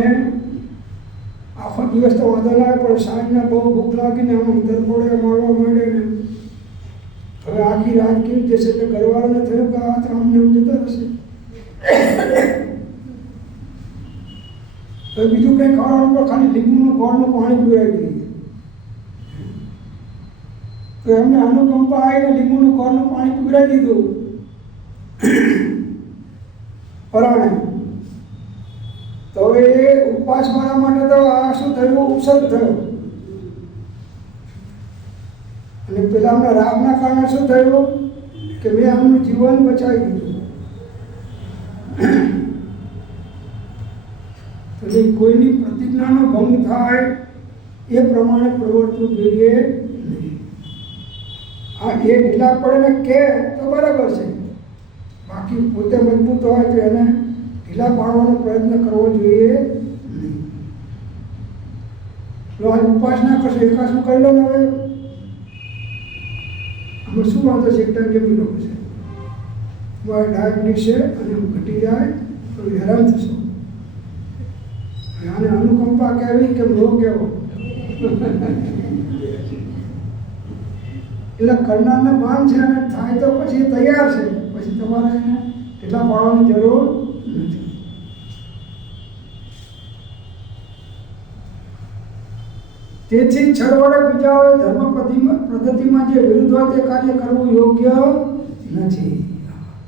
આખો દિવસ તો વાંધો ના આવે, પણ સાંજના બહુ ભૂખ લાગીને આમ તરફોડે મારવા માંડે ને હવે આખી રાત કેવી જશે એટલે ઘરવાળાને થયું કે આ તો આમને આમ જતા રહેશે. તો બીજું કંઈ ખાવાનું પણ ખાલી લીંબુનું ગોળનું પાણી પીવડાવી દઈએ. તો એમને અનુકંપા આવીને લીંબુનું ગોળનું પાણી પીવડાવી દીધું પરાણે. તો હવે એ ઉપવાસવાળા માટે તો આ શું થયું? ઉપસર્ગ થયો. અને પેલા અમને રાગના કારણે શું થયું કે મેં આમનું જીવન બચાવી દીધું. એટલે કોઈની પ્રતિજ્ઞાનો ભંગ થાય એ પ્રમાણે પ્રવર્તવું જોઈએ નહીં. આ એ ઢીલા પડે ને કે તો બરાબર છે, બાકી પોતે મજબૂત હોય તો એને ઢીલા પાડવાનો પ્રયત્ન કરવો જોઈએ નહીં. આજ ઉપવાસ ના કરશો, એકાસું કરી લો ને, હવે આમાં શું વાંધો છે? એક ટાઈમ જમી લો છે, તમારે ડાયાબિટીસ છે અને ઘટી જાય તો હેરાન થશો. આને અનુકંપા કહેવી કે મોહ કહેવો? એટલે કરનારને ભાન છે અને થાય તો પછી તૈયાર છે, પછી તમારે એને એટલા પાડવાની જરૂર નથી. તેથી છળ વડે બીજાઓએ ધર્મ પદ્ધતિમાં જે વિરુદ્ધ હોય તે કાર્ય કરવું યોગ્ય નથી.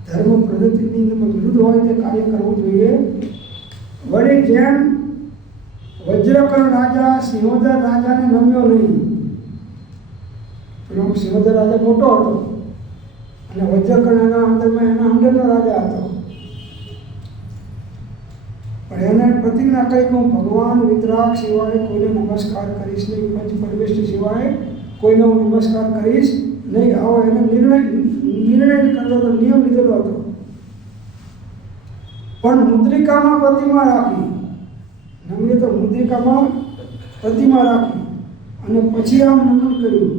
ધર્મ પદ્ધતિની વિરુદ્ધ હોય તે કાર્ય કરવું જોઈએ. વળી જેમ વજ્રકર્ણ રાજા સિંહોદર રાજાને નમ્યો નહીં. પેલો સિંહોદર રાજા મોટો હતો અને વજ્રકર્ણ એના અંદરનો રાજા હતો. પણ એને પ્રતિજ્ઞા કરી કે હું ભગવાન વિતરાગ સિવાય કોઈને નમસ્કાર કરીશ નહીં, પંચ પરમેશ્વર સિવાય કોઈને હું નમસ્કાર કરીશ નહીં. આવો એને નિર્ણય કરતો હતો, નિયમ લીધેલો હતો. પણ મુદ્રિકામાં પ્રતિમા રાખી, નમ્ય તો મુદ્રિકામાં પ્રતિમા રાખી અને પછી આમ નમન કર્યું.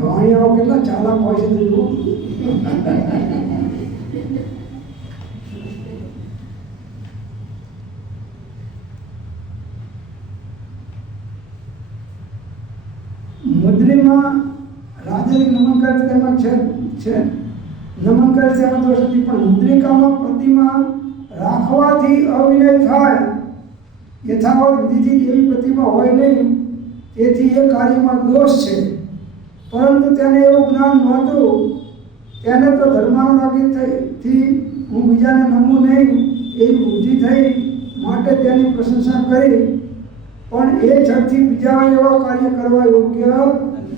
વાણિયાઓ કેટલા ચાલાક હોય છે જુઓ. મુદ્રીમાં રાજાએ નમન કરે તેમાં છે નમન કરે તેમાં દોષ નથી, પણ મુદ્રિકામાં પ્રતિમા રાખવાથી અવિનય થાય. યથાવત વિધિથી એવી પ્રતિમા હોય નહીં, તેથી એ કાર્યમાં દોષ છે. પરંતુ તેને એવું જ્ઞાન નહોતું, તેને તો ધર્માનુરાગીથી હું બીજાને નમું નહીં એવી બુદ્ધિ થઈ, માટે તેની પ્રશંસા કરી. પણ એ ઝડથી બીજા એવા કાર્ય કરવા યોગ્ય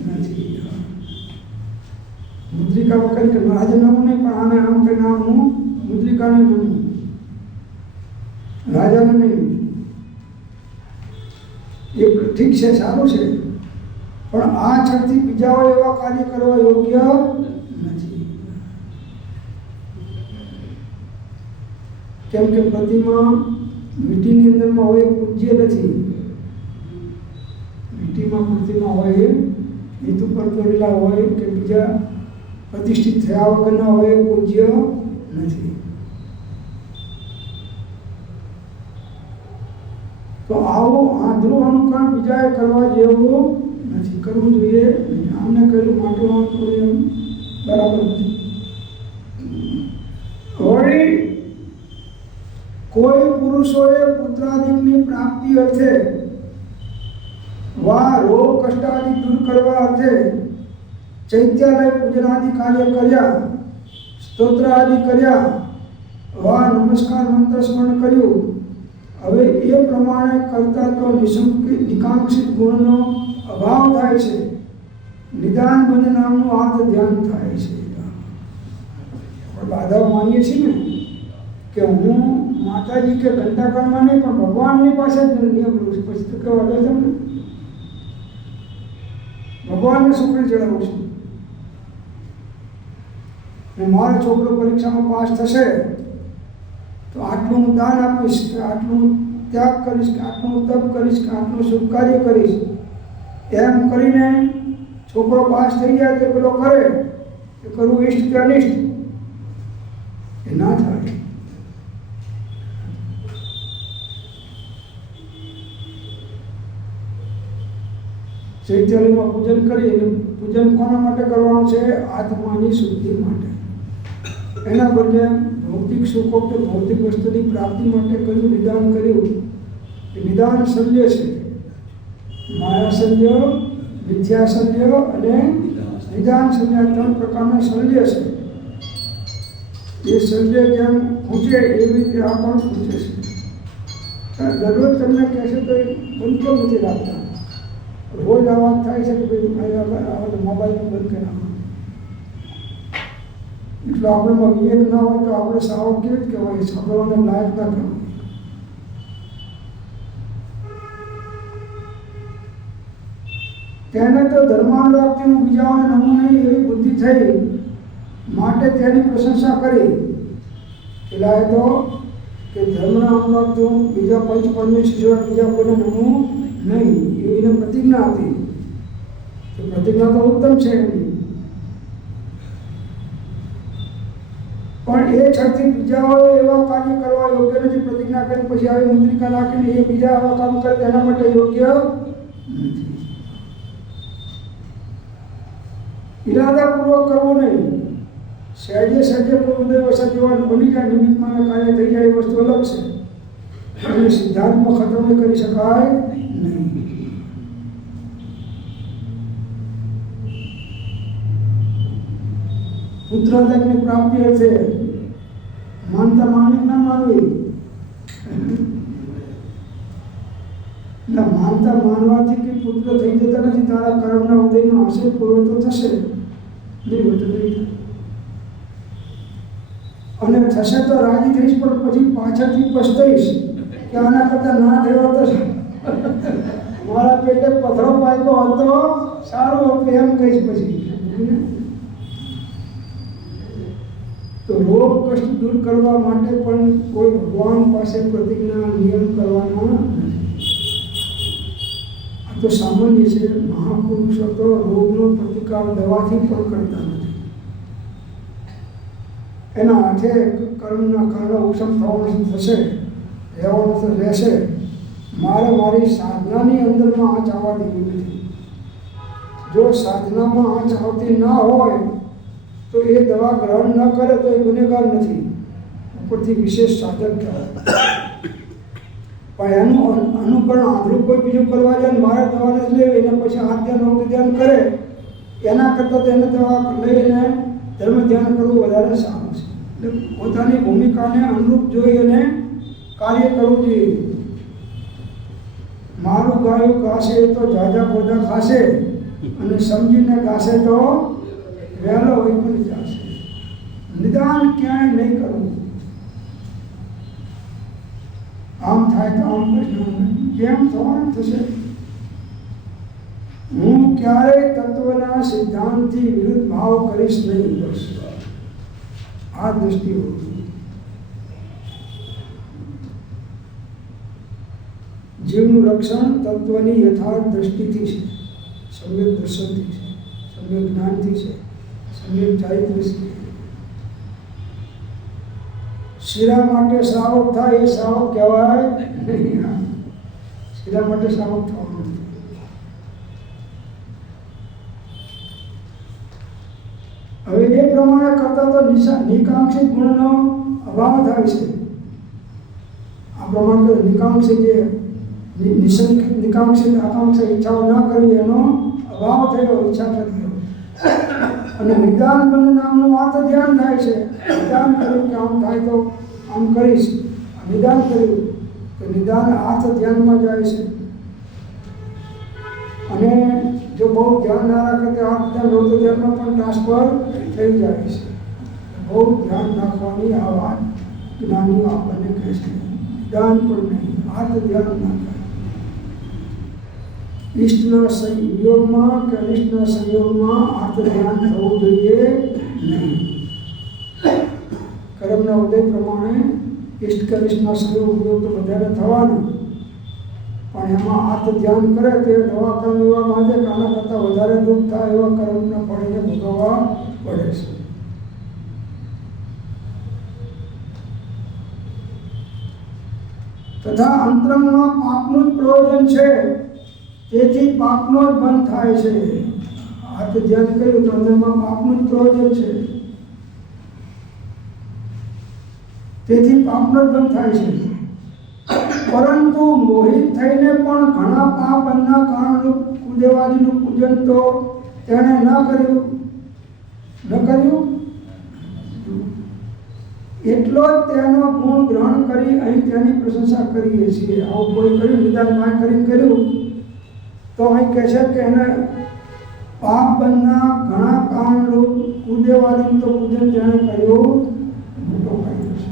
નથી. મુદ્રિકા વખત કે આજે નમું નહીં, પણ આને આમ કરીને આમ હું મુદ્રિકાને નમું, રાજાને નહીં. એ ઠીક છે, સારું છે, પણ આ ઝડથી બીજા એવા કાર્ય કરવા યોગ્ય નથી. કેમ કે પ્રતિમા વીંટીની અંદરમાં હોય પૂજ્ય નથી. વીંટીમાં પ્રતિમા હોય હેતુ પર દોરેલા હોય કે બીજા પ્રતિષ્ઠિત થયા વગરના હોય પૂજ્ય નથી. તો આવું આંધળું અનુકરણ બીજાએ કરવા જેવું નથી, કરવું જોઈએ. આમને કર્યું માટે બરાબર નથી. વળી કોઈ પુરુષોએ પુત્રાદિકની પ્રાપ્તિ અર્થે વા રોગ કષ્ટાદિ દૂર કરવા અર્થે ચૈત્યાલય પૂજનાદિ કાર્ય કર્યા, સ્તોત્ર આદિ કર્યા, વા નમસ્કાર મંત્ર સ્મરણ કર્યું. હવે એ પ્રમાણે કરતા તો નિકાંક્ષિત ગુણનો અભાવ થાય છે. નિદાન બને નામનું આત્મ ધ્યાન થાય છે. આપણે બાધાઓ માનીએ છીએ ને કે હું માતાજી કે ઘંટાકરમાં નહીં, પણ ભગવાનની પાસે જ નિયમ લઉં છું. પછી તો કેવા છે ને ભગવાનને સુખડી ચડાવું છું. ને મારો છોકરો પરીક્ષામાં પાસ થશે તો આટલું હું દાન આપીશ, કે આટલું ત્યાગ કરીશ, કે આટલું તપ કરીશ, કે આટલું શુભ કાર્ય કરીશ. એમ કરીને છોકરો પાસ થઈ જાય તે પેલો કરે એ કરવું ઇષ્ટ કે અનિષ્ટ એ ના થાય. ચૈત્યાલયમાં પૂજન કરી, પૂજન કોના માટે કરવાનું છે? આત્માની શુદ્ધિ માટે. એના બદલે ભૌતિક સુખો કે ભૌતિક વસ્તુની પ્રાપ્તિ માટે કર્યું, નિદાન કર્યું. એ નિદાન શલ્ય છે. માયા શલ્ય, મિથ્યા શલ્ય અને નિદાન શલ્ય, ત્રણ પ્રકારના શલ્ય છે. એ શલ્ય જેમ ખૂંચે એવી રીતે આ પણ ખૂંચે છે. દરરોજ તમને કહેશે તો બંધ પણ નથી રાખતા. રોજ આ વાત થાય છે કે ભાઈ મોબાઈલ બંધ કરી નાખો. એટલે આપણેમાં વિવેક ના હોય તો આપણે સાવ કેવી રીતે કહેવાય, સાંભળવાને લાયક ના કહેવાય. તેને તો ધર્માનુરાગથી હું બીજાઓને નમું નહીં એવી બુદ્ધિ થઈ, માટે તેની પ્રશંસા કરી. પેલાએ તો કે ધર્મના અનુરાગથી હું બીજા પંચ પરમેશ્વર સિવાય બીજા કોઈને નમું નહીં એવી એને પ્રતિજ્ઞા હતી. તો પ્રતિજ્ઞા તો ઉત્તમ છે એની, પણ એ છડથી બીજાઓએ એવા કાર્ય કરવા યોગ્ય નથી. પ્રતિજ્ઞા કરી પછી આવી મુદ્રિકા નાખીને એ બીજા આવા કામ કરે તેના માટે યોગ્ય નથી. ઇરાદાપૂર્વક કરવું નહીં. સહેજે સહેજે કોઈ ઉદય વસત જેવા બની જાય, નિમિત્તમાં કાર્ય થઈ જાય, એ વસ્તુ અલગ છે. અને સિદ્ધાંતમાં ખતમ કરી શકાય નહીં. પુત્રાદિકની પ્રાપ્તિ હશે, માનતા માનિક ના માનવી. માનતા માનવાથી કે પુત્ર થઈ જતા નથી. તારા કર્મના ઉદયનો હશે પૂરો તો થશે, નહીં હોય તો નહીં થાય. અને થશે તો રાજી થઈશ, પણ પછી પાછળથી પછતાઈશ કે આના કરતા ના થયો તો મારા પેટે પથરો પાક્યો હતો, સારું હતું એમ કહીશ પછી. તો રોગ કષ્ટ દૂર કરવા માટે પણ કોઈ ભગવાન પાસે પ્રતિજ્ઞા નિયમ કરવાના નથી. આ તો સામાન્ય છે. મહાપુરુષો તો રોગનો પ્રતિકાર દવાથી પણ કરતા નથી. એના હાથે કર્મના કારણે ઉપશમ થવાનું થશે, રહેવાનું તો રહેશે. મારે મારી સાધનાની અંદરમાં આંચ આવવા દેવી નથી. જો સાધનામાં આંચ આવતી ના હોય તો એ દવા ગ્રહણ ન કરે તો એ ગુનેગાર નથી, ઉપરથી વિશેષ સાધક કહેવાય. પણ એનું અનુકરણ આંધળું કોઈ બીજું કરવા જાય ને મારે દવા નથી લેવી, એને પછી હાથ ધ્યાન નવું ધ્યાન કરે, એના કરતાં તો એને દવા લઈને ધર્મ ધ્યાન કરવું વધારે સારું છે. એટલે પોતાની ભૂમિકાને અનુરૂપ જોઈ અને કાર્ય કરવું જોઈએ. મારું ગાયું ગાશે તો જાજા પોતા ખાશે, અને સમજીને ગાશે તો વહેલો વૈકુંઠ જશે. નિદાન ક્યાંય નહીં કરવું. આમ થાય તો આમ કેમ થવાનું થશે. હું ક્યારેય તત્વના સિદ્ધાંતથી વિરુદ્ધ ભાવ કરીશ નહીં. બસ આ દૃષ્ટિ હોવી. જીવનું રક્ષણ તત્વની યથાર્થ દ્રષ્ટિથી છે, સમ્યક દર્શનથી છે, સમ્યક જ્ઞાનથી છે, સમ્યક ચારિત્ર્યથી. શીરા માટે શ્રાવક થાય એ શ્રાવક કહેવાય નહીં. શીરા માટે શ્રાવક થવાનું નથી. હવે એ પ્રમાણે કરતા તો નિકાંક્ષિત ગુણનો અભાવ થાય છે. આ પ્રમાણે નિકાંક્ષિત જે નિકાંક્ષિત આકાંક્ષા ઈચ્છાઓ ના કરવી એનો અભાવ થયો, ઈચ્છા કરી. અને નિદાન બંધ નામનું આ તો ધ્યાન થાય છે. નિદાન કર્યું કે આમ થાય તો આમ કરીશ. નિદાન કર્યું તો નિદાન આર્થ ધ્યાનમાં જાય છે. અને જો બહુ ધ્યાન ના રાખે તો આર્થ ધ્યાન લોક ધ્યાનમાં પણ ટ્રાન્સફર થઈ જાય છે. બહુ ધ્યાન રાખવાની આ વાત જ્ઞાનીઓ આપણને કહે છે. નિદાન પણ નહીં, આર્થ ધ્યાન ના થાય. ઈષ્ટના સંયોગમાં કે અનિષ્ટના સંયોગમાં આર્થ ધ્યાન થવું જોઈએ નહીં. કર્મના ઉદય પ્રમાણે ઈષ્ટ કે અનિષ્ટના સંયોગ ઉપયોગ તો બધાને થવાનું, પણ એમાં આર્થ ધ્યાન કરે તો નવા કર્મ એવા માંગે કે આના કરતાં વધારે દુઃખ થાય એવા કર્મના ફળને ભોગવવા પડે છે. તથા અંતરંગમાં પાપનું જ પ્રયોજન છે, તેથી પાપનો જ બંધ થાય છે. આર્થ ધ્યાન કર્યું તો અંદરમાં પાપનું જ પ્રયોજન છે, તેથી પાપનો જ બંધ થાય છે. પરંતુ મોહિત થઈને પણ ઘણા પાપ અન્ના કારણરૂપ કુદેવાદીનું પૂજન તો તેણે ન કર્યું. એટલો જ તેનો ગુણ ગ્રહણ કરી અહીં તેની પ્રશંસા કરીએ છીએ. આવું કોઈ કર્યું, નિદાન માં કરીને કર્યું તો અહીં કહે છે કે એને પાપ બંધના ઘણા કારણરૂપ કુદેવાદીનું તો પૂજન તેણે કર્યું, મોટો કર્યો છે.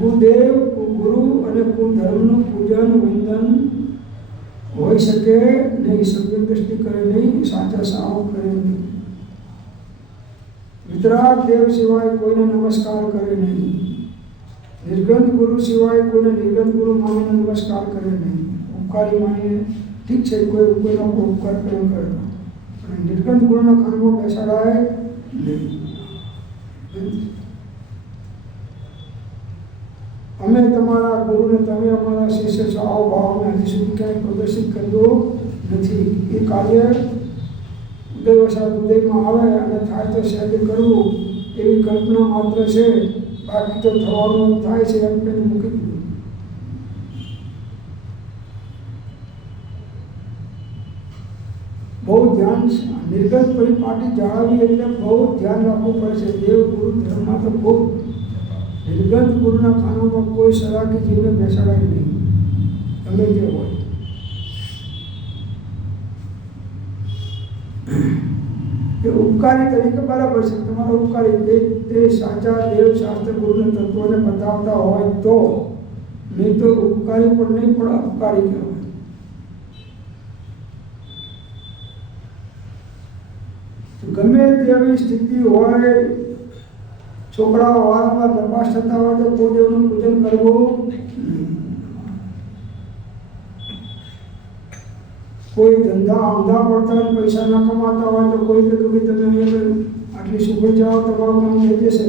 કુદેવ, કુગુરુ અને કુધર્મનું પૂજન વંદન હોઈ શકે નહીં. સમ્યક દ્રષ્ટિ કરે નહીં, સાચા શ્રાવક કરે નહીં. વિતરાગ દેવ સિવાય કોઈને નમસ્કાર કરે નહીં. નિર્ગંધ ગુરુ સિવાય કોઈને નિર્ગંધ ગુરુ માનીને નમસ્કાર કરે નહીં. ઉપકારી માનીને ઠીક છે, કોઈનો ઉપકાર કર્યો કરે, પણ નિર્ગંધ ગુરુના ખાનમાં બેસાડાય નહીં. અમે તમારા ગુરુને, તમે અમારા શિષ્ય છો, આવો ભાવ અમે હજી સુધી ક્યાંય પ્રદર્શિત કર્યો નથી. એ કાર્ય ઉદયવસાદ ઉદયમાં આવે અને થાય તો સહેજે કરવું એવી કલ્પના માત્ર છે. બાકી તો થવાનું થાય છે એમ તેને મૂકી દીધું. બહુ ધ્યાન, નિર્ગત પરિપાટી જાળવવી એટલે બહુ ધ્યાન રાખવું પડે છે. દેવ ગુરુ ધર્મમાં તો બહુ નિર્ગત ગુરુના ખાનામાં કોઈ સલાહથી જીવને બેસાડાય નહીં, ગમે તે હોય. એ ઉપકારી તરીકે બરાબર છે. તમારો ઉપકારી તે સાચા દેવ શાસ્ત્ર ગુરુને તત્વને બતાવતા હોય તો, નહીં તો ઉપકારી પણ નહીં, પણ અપકારી કહેવાય. ગમે તેવી સ્થિતિ હોય, છોકરાઓ વારંવાર નપાસ થતા હોય તો કુળદેવનું પૂજન કરવું નહીં. કોઈ ધંધા ઊંધા પડતા હોય, પૈસા ના કમાતા હોય તો કોઈ કે તમે અહીંયા આટલી સુગર જાઓ, તમારું કામ થઈ જશે,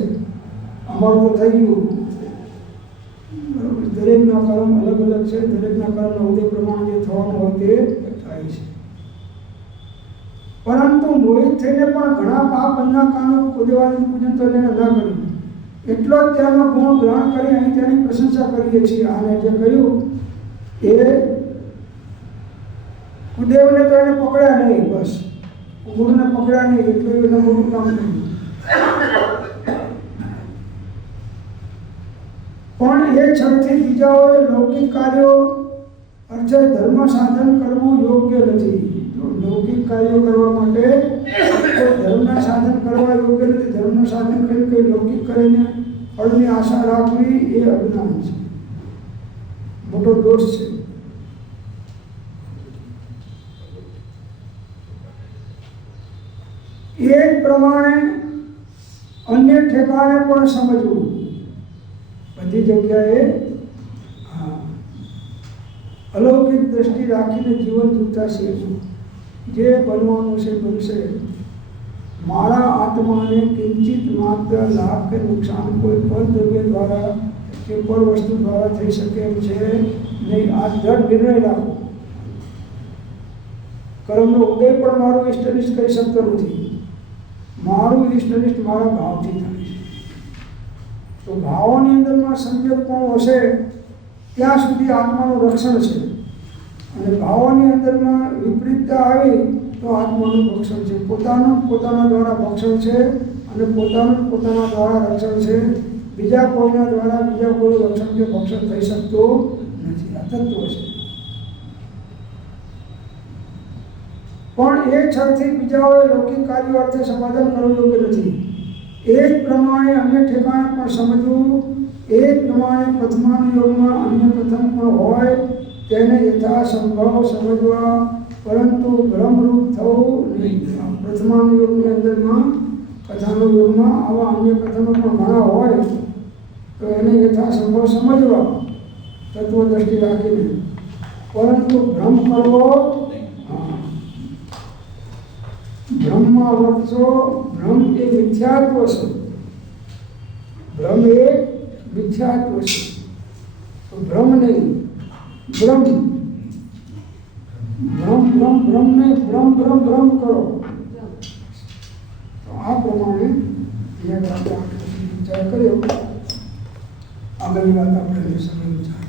અમારું તો થઈ ગયું. બરાબર, દરેકના કર્મ અલગ અલગ છે. દરેકના કર્મના ઉદય પ્રમાણે જે થવાનું હોય તે થાય છે. પરંતુ મોહિત થઈને પણ ઘણા પાપ બંધના કારણો કુળદેવનું પૂજન તો એને ના કર્યું. એટલો જ ત્યાંનો ગુણ ગ્રહણ કરી અહીં તેની પ્રશંસા કરીએ છીએ. આને જે કહ્યું એ કુળદેવને તો એને પકડ્યા નહીં, બસ ગુરુને પકડ્યા નહીં, એટલે એને મોટું કામ કર્યું. પણ એ છળથી બીજાઓએ લૌકિક કાર્યો અર્થે ધર્મ સાધન કરવું યોગ્ય નથી. લૌકિક કાર્યો કરવા માટે કોઈ ધર્મના સાધન કરવા યોગ્ય નથી. ધર્મનું સાધન કરી કોઈ લૌકિક કરીને ફળની આશા રાખવી એ અજ્ઞાન છે, મોટો દોષ છે. એ જ પ્રમાણે અન્ય ઠેકાણે પણ સમજવું. બધી જગ્યાએ અલૌકિક દ્રષ્ટિ રાખીને જીવન જીવતા શીખવું. જે બનવાનું છે બનશે. મારા આત્માને કિંચિત માત્ર લાભ કે નુકસાન કોઈ પર દ્રવ્ય દ્વારા કે પર વસ્તુ દ્વારા થઈ શકે એમ છે નહીં. આ દ્રઢ નિર્ણય રાખો. કર્મનો ઉદય પણ મારું ઇષ્ટનિષ્ઠ કરી શકતો નથી. મારું ઇષ્ટનિષ્ઠ મારા ભાવથી થાય છે. તો ભાવોની અંદરમાં સંયોગ પણ હશે ત્યાં સુધી આત્માનું રક્ષણ છે. અને ભાવોની અંદરમાં વિપરીતતા આવી તો આત્માનું ભક્ષણ છે. પોતાના દ્વારા ભક્ષણ છે અને પોતાના દ્વારા રક્ષણ છે. બીજા કોઈના દ્વારા બીજા કોઈ રક્ષણ કે ભક્ષણ થઈ શકતું નથી. આ તત્વ છે. પણ એ છળથી બીજાઓએ લૌકિક કાર્યો અર્થે સમાધાન કરવું યોગ્ય નથી. એ જ પ્રમાણે અન્ય ઠેકાણે પણ સમજવું. એ જ પ્રમાણે પ્રથમાનુયોગમાં અન્ય પ્રથમ પણ હોય તેને યથાસંભવ સમજવા, પરંતુ ભ્રમરૂપ થવું નહીં. પ્રથમાનુયોગની અંદરમાં કથાનુયોગમાં આવા અન્ય કથનો પણ ઘણા હોય તો એને યથાસંભવ સમજવા તત્વદ્રષ્ટિ રાખીને, પરંતુ ભ્રમ કરવો. બ્રહ્મમાં વર્તશો. ભ્રમ એ મિથ્યાત્વ છે. ભ્રમ એ મિથ્યાત્વ છે. તો ભ્રમ નહીં, ભ્રમ નહીં, ભ્રમ કરો. તો આ પ્રમાણે વિચાર કર્યો. આગળની વાત આપણે સમય વિચાર